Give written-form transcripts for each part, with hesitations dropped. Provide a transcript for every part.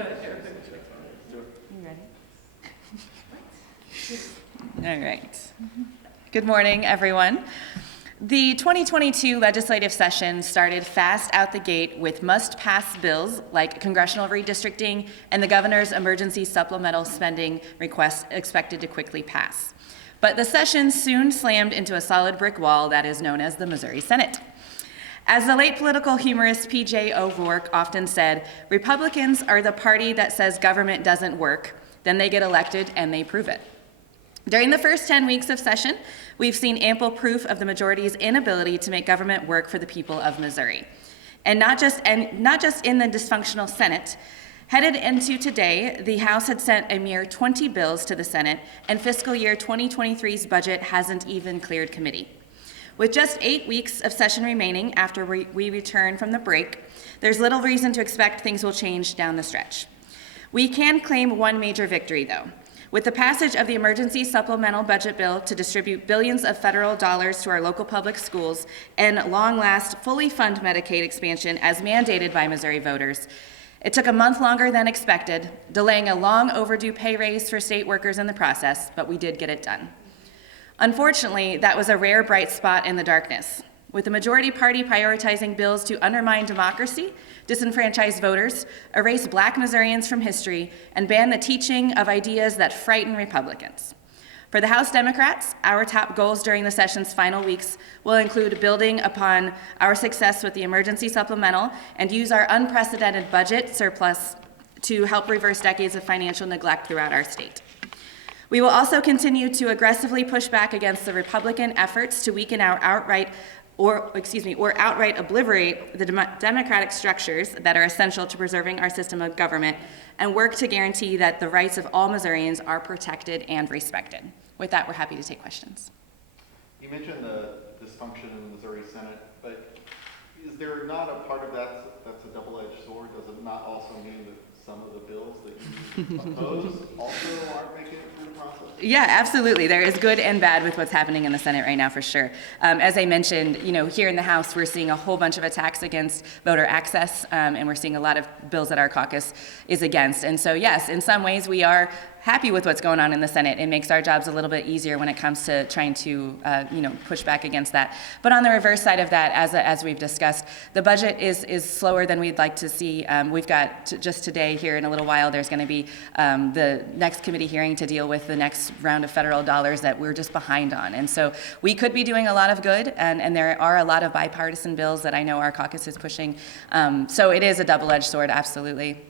You ready? All right. Good morning, everyone. The 2022 legislative session started fast out the gate with must-pass bills like congressional redistricting and the governor's emergency supplemental spending request expected to quickly pass. But the session soon slammed into a solid brick wall that is known as the Missouri Senate. As the late political humorist P.J. O'Rourke often said, Republicans are the party that says government doesn't work, then they get elected and they prove it. During the first 10 weeks of session, we've seen ample proof of the majority's inability to make government work for the people of Missouri. And not just in the dysfunctional Senate. Headed into today, the House had sent a mere 20 bills to the Senate, and fiscal year 2023's budget hasn't even cleared committee. With just 8 weeks of session remaining after we return from the break, there's little reason to expect things will change down the stretch. We can claim one major victory, though. With the passage of the emergency supplemental budget bill to distribute billions of federal dollars to our local public schools and long-last fully fund Medicaid expansion as mandated by Missouri voters, it took a month longer than expected, delaying a long overdue pay raise for state workers in the process, but we did get it done. Unfortunately, that was a rare bright spot in the darkness. With the majority party prioritizing bills to undermine democracy, disenfranchise voters, erase Black Missourians from history, and ban the teaching of ideas that frighten Republicans. For the House Democrats, our top goals during the session's final weeks will include building upon our success with the emergency supplemental and use our unprecedented budget surplus to help reverse decades of financial neglect throughout our state. We will also continue to aggressively push back against the Republican efforts to weaken our outright obliterate the democratic structures that are essential to preserving our system of government and work to guarantee that the rights of all Missourians are protected and respected. With that, we're happy to take questions. You mentioned the dysfunction in the Missouri Senate, but is there not a part of that that's a double-edged sword? Does it not also mean that some of the bills that you oppose also aren't making it through the process? Yeah, absolutely. There is good and bad with what's happening in the Senate right now, for sure. As I mentioned, here in the House, we're seeing a whole bunch of attacks against voter access, and we're seeing a lot of bills that our caucus is against. And so, yes, in some ways, we are happy with what's going on in the Senate. It makes our jobs a little bit easier when it comes to trying to, push back against that. But on the reverse side of that, as we've discussed, the budget is slower than we'd like to see. We've got just today, here in a little while, there's going to be the next committee hearing to deal with the next round of federal dollars that we're just behind on. And so we could be doing a lot of good, and there are a lot of bipartisan bills that I know our caucus is pushing. So it is a double-edged sword, absolutely.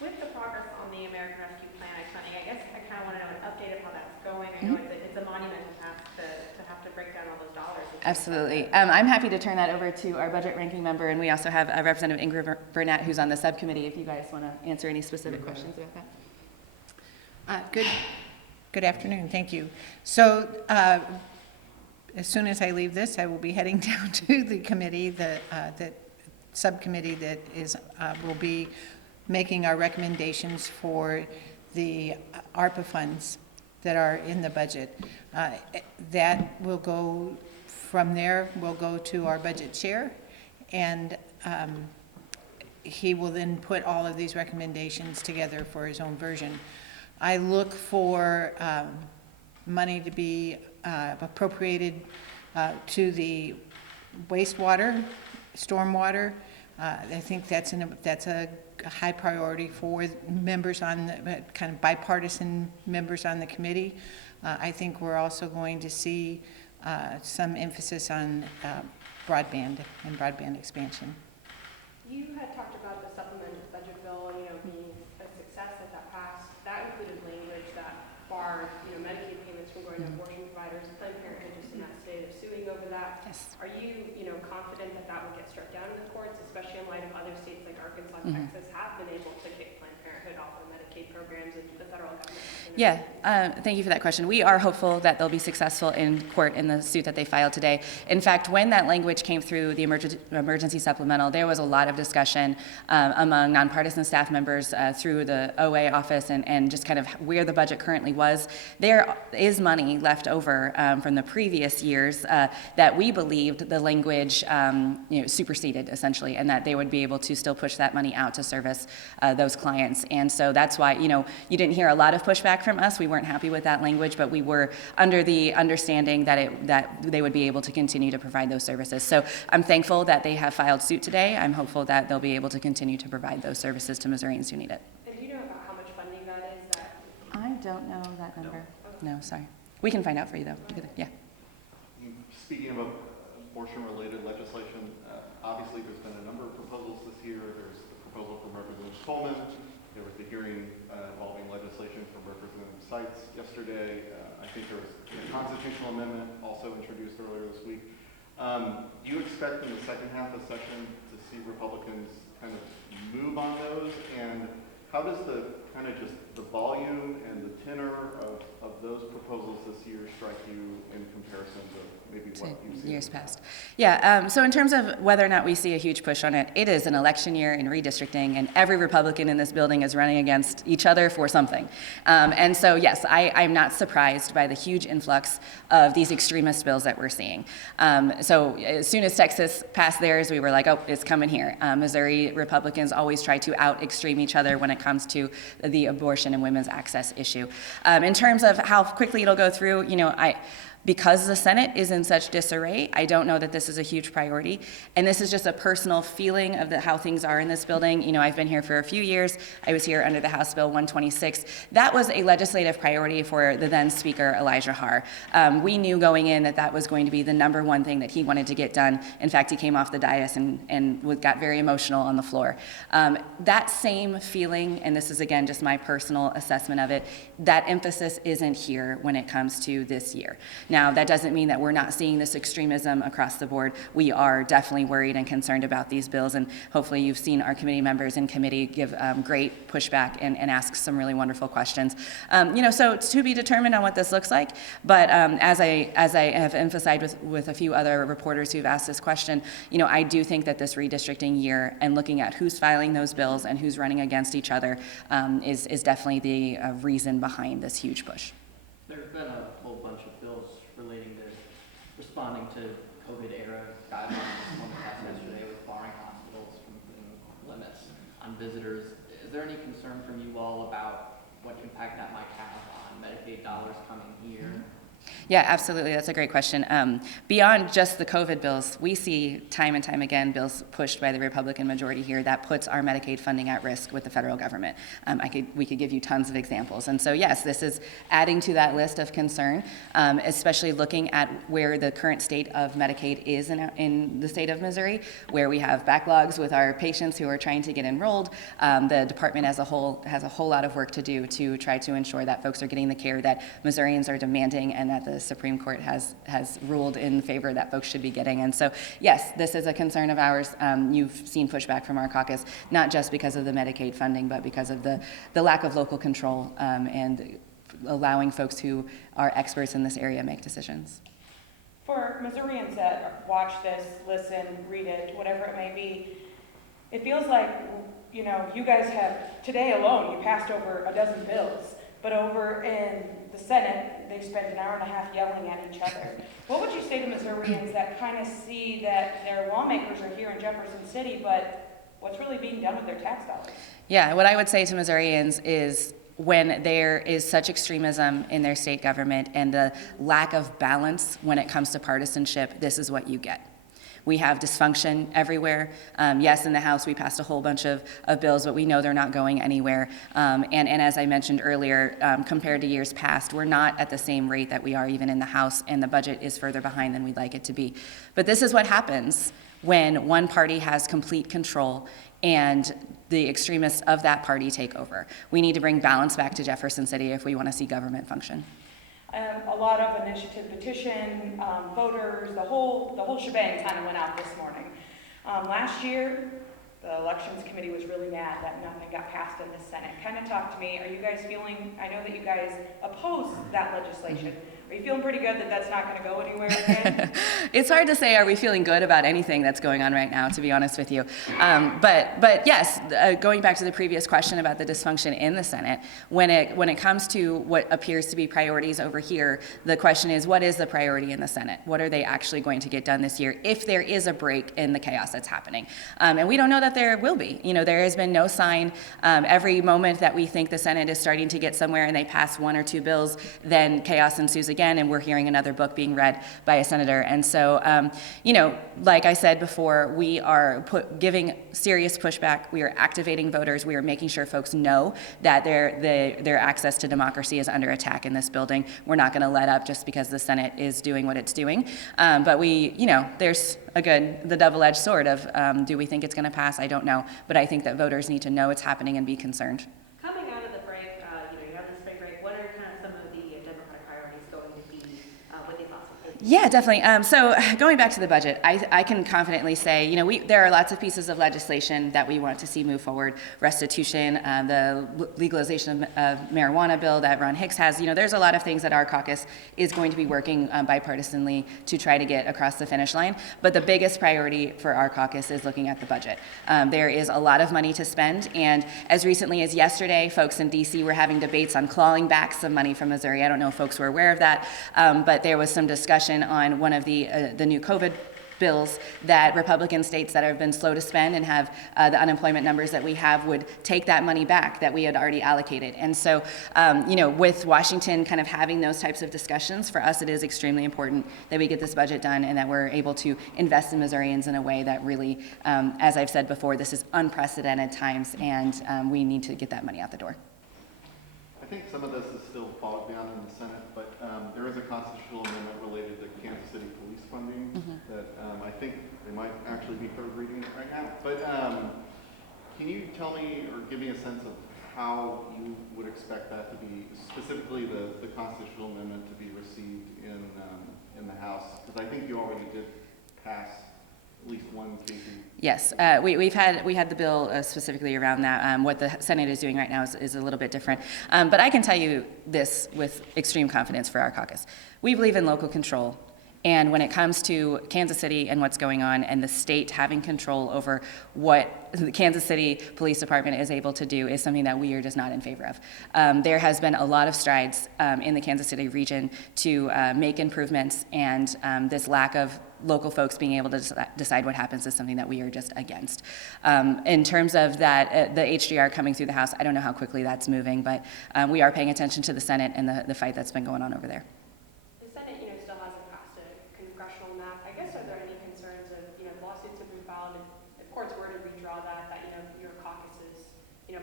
With the progress on the American Rescue Plan I guess I kind of want to know an update of how that's going. I know it's a monumental task to have to break down all those dollars. Absolutely. I'm happy to turn that over to our budget ranking member, and we also have Representative Ingrid Burnett, who's on the subcommittee, if you guys want to answer any specific questions about that. Good afternoon, thank you. So as soon as I leave this, I will be heading down to the committee, the subcommittee that will be making our recommendations for the ARPA funds that are in the budget. That will go, from there, we'll go to our budget chair, and he will then put all of these recommendations together for his own version. I look for money to be appropriated to the wastewater, stormwater. I think that's a high priority for members on the kind of bipartisan members on the committee. I think we're also going to see some emphasis on broadband and broadband expansion. You had talked about the supplemental budget bill, being a success that passed. That included language that barred, Medicaid payments from going to abortion providers. Planned Parenthood just in that state of suing over that. Yes. Are you, confident that that will get struck down in the courts, especially in light of other states like Arkansas and Texas have been able to kick Planned Parenthood off of Medicaid programs and the federal government? Yeah, thank you for that question. We are hopeful that they'll be successful in court in the suit that they filed today. In fact, when that language came through the emergency supplemental, there was a lot of discussion among nonpartisan staff members through the OA office and just kind of where the budget currently was. There is money left over from the previous years that we believed the language superseded essentially, and that they would be able to still push that money out to service those clients. And so that's why, you didn't hear a lot of pushback from us. We weren't happy with that language, but we were under the understanding that they would be able to continue to provide those services. So I'm thankful that they have filed suit today. I'm hopeful that they'll be able to continue to provide those services to Missourians who need it. And do you know about how much funding that is? I don't know that number. No, sorry. We can find out for you though. Yeah. Speaking of abortion-related legislation, obviously there's been a number of proposals this year. There's the proposal from Representative Coleman. There was the hearing involving legislation from Representative Seitz yesterday. I think there was a constitutional amendment also introduced earlier this week. Do you expect in the second half of session to see Republicans kind of move on those? And how does the kind of just the volume and the tenor of those proposals this year strike you in comparison to maybe what you've seen years past? Yeah, so in terms of whether or not we see a huge push on it, it is an election year in redistricting, and every Republican in this building is running against each other for something. And so, yes, I'm not surprised by the huge influx of these extremist bills that we're seeing. So as soon as Texas passed theirs, we were like, oh, it's coming here. Missouri Republicans always try to out-extreme each other when it comes to the abortion and women's access issue. In terms of how quickly it'll go through, because the Senate is in such disarray, I don't know that this is a huge priority. And this is just a personal feeling of how things are in this building. I've been here for a few years. I was here under the House Bill 126. That was a legislative priority for the then Speaker, Elijah Har. We knew going in that was going to be the number one thing that he wanted to get done. In fact, he came off the dais and got very emotional on the floor. That same feeling, and this is again just my personal assessment of it, that emphasis isn't here when it comes to this year. Now, that doesn't mean that we're not seeing this extremism across the board. We are definitely worried and concerned about these bills, and hopefully you've seen our committee members in committee give great pushback and ask some really wonderful questions. So to be determined on what this looks like, but as I have emphasized with a few other reporters who've asked this question, I do think that this redistricting year and looking at who's filing those bills and who's running against each other is definitely the reason behind this huge push. There's been a whole bunch of bills relating to responding to COVID-era guidelines. One passed yesterday with barring hospitals from putting limits on visitors. Is there any concern from you all about what impact that might have on Medicaid dollars coming here? Yeah, absolutely. That's a great question. Beyond just the COVID bills, we see time and time again bills pushed by the Republican majority here that puts our Medicaid funding at risk with the federal government. We could give you tons of examples. And so, yes, this is adding to that list of concern, especially looking at where the current state of Medicaid is in the state of Missouri, where we have backlogs with our patients who are trying to get enrolled. The department as a whole has a whole lot of work to do to try to ensure that folks are getting the care that Missourians are demanding and that the Supreme Court has ruled in favor that folks should be getting. And so, yes, this is a concern of ours. You've seen pushback from our caucus, not just because of the Medicaid funding, but because of the lack of local control and allowing folks who are experts in this area make decisions. For Missourians that watch this, listen, read it, whatever it may be, it feels like, you guys have, today alone, you passed over a dozen bills, but over in the Senate, they spent an hour and a half yelling at each other. What would you say to Missourians that kind of see that their lawmakers are here in Jefferson City, but what's really being done with their tax dollars? Yeah, what I would say to Missourians is when there is such extremism in their state government and the lack of balance when it comes to partisanship, this is what you get. We have dysfunction everywhere. Yes, in the House, we passed a whole bunch of bills, but we know they're not going anywhere. And as I mentioned earlier, compared to years past, we're not at the same rate that we are even in the House, and the budget is further behind than we'd like it to be. But this is what happens when one party has complete control and the extremists of that party take over. We need to bring balance back to Jefferson City if we want to see government function. A lot of initiative, petition, voters, the whole shebang kind of went out this morning. Last year, the elections committee was really mad that nothing got passed in the Senate. Kind of talk to me, are you guys feeling, I know that you guys oppose that legislation. Are you feeling pretty good that that's not going to go anywhere again? It's hard to say, are we feeling good about anything that's going on right now, to be honest with you. But yes, going back to the previous question about the dysfunction in the Senate, when it comes to what appears to be priorities over here, the question is, what is the priority in the Senate? What are they actually going to get done this year if there is a break in the chaos that's happening? And we don't know that there will be. You know, there has been no sign. Every moment that we think the Senate is starting to get somewhere and they pass one or two bills, then chaos ensues again, and we're hearing another book being read by a senator. And so, you know, like I said before, we are giving serious pushback. We are activating voters. We are making sure folks know that their access to democracy is under attack in this building. We're not going to let up just because the Senate is doing what it's doing. But you know, there's the double-edged sword of, do we think it's going to pass? I don't know. But I think that voters need to know it's happening and be concerned. Coming out of the break, you have the spring break, what are kind of some of the Democratic priorities going to be with your thoughts on it? Yeah, definitely. So going back to the budget, I can confidently say, you know, there are lots of pieces of legislation that we want to see move forward. Restitution, the legalization of marijuana bill that Ron Hicks has. You know, there's a lot of things that our caucus is going to be working bipartisanly to try to get across the finish line. But the biggest priority for our caucus is looking at the budget. There is a lot of money to spend, and as recently as yesterday, folks in D.C. were having debates on clawing back some money from Missouri. I don't know if folks were aware of that, but there was some discussion on one of the new COVID bills that Republican states that have been slow to spend and have the unemployment numbers that we have would take that money back that we had already allocated. And so, you know, with Washington kind of having those types of discussions, for us it is extremely important that we get this budget done and that we're able to invest in Missourians in a way that really, as I've said before, this is unprecedented times, and we need to get that money out the door. I think some of this is still bogged down in the Senate, but there is a constitutional amendment related to Kansas City police funding that I think they might actually be third reading it right now. But can you tell me or give me a sense of how you would expect that to be, specifically the constitutional amendment to be received in the House? Because I think you already did pass at least one case. Yes, we had the bill specifically around that. What the Senate is doing right now is a little bit different. But I can tell you this with extreme confidence for our caucus. We believe in local control. And when it comes to Kansas City and what's going on and the state having control over what the Kansas City Police Department is able to do is something that we are just not in favor of. There has been a lot of strides in the Kansas City region to make improvements, and this lack of local folks being able to decide what happens is something that we are just against. In terms of that, the HDR coming through the House, I don't know how quickly that's moving, but we are paying attention to the Senate and the fight that's been going on over there. The Senate, still hasn't passed a congressional map. I guess, are there any concerns of, lawsuits have been filed, if courts were to redraw that, your caucus's,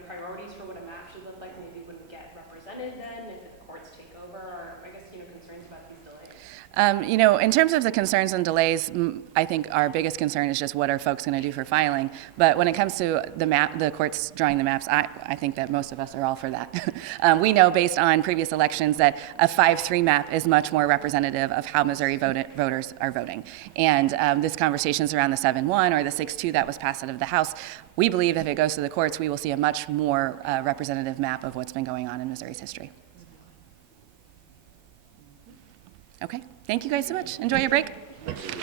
priorities for what a map should look like maybe wouldn't get represented then if the courts take over, or I guess, concerns about these delays? In terms of the concerns and delays, I think our biggest concern is just what are folks going to do for filing. But when it comes to the courts drawing the maps, I think that most of us are all for that. We know based on previous elections that a 5-3 map is much more representative of how Missouri voters are voting. And this conversations around the 7-1 or the 6-2 that was passed out of the House, we believe if it goes to the courts, we will see a much more representative map of what's been going on in Missouri's history. Okay, thank you guys so much. Enjoy your break. Thank you.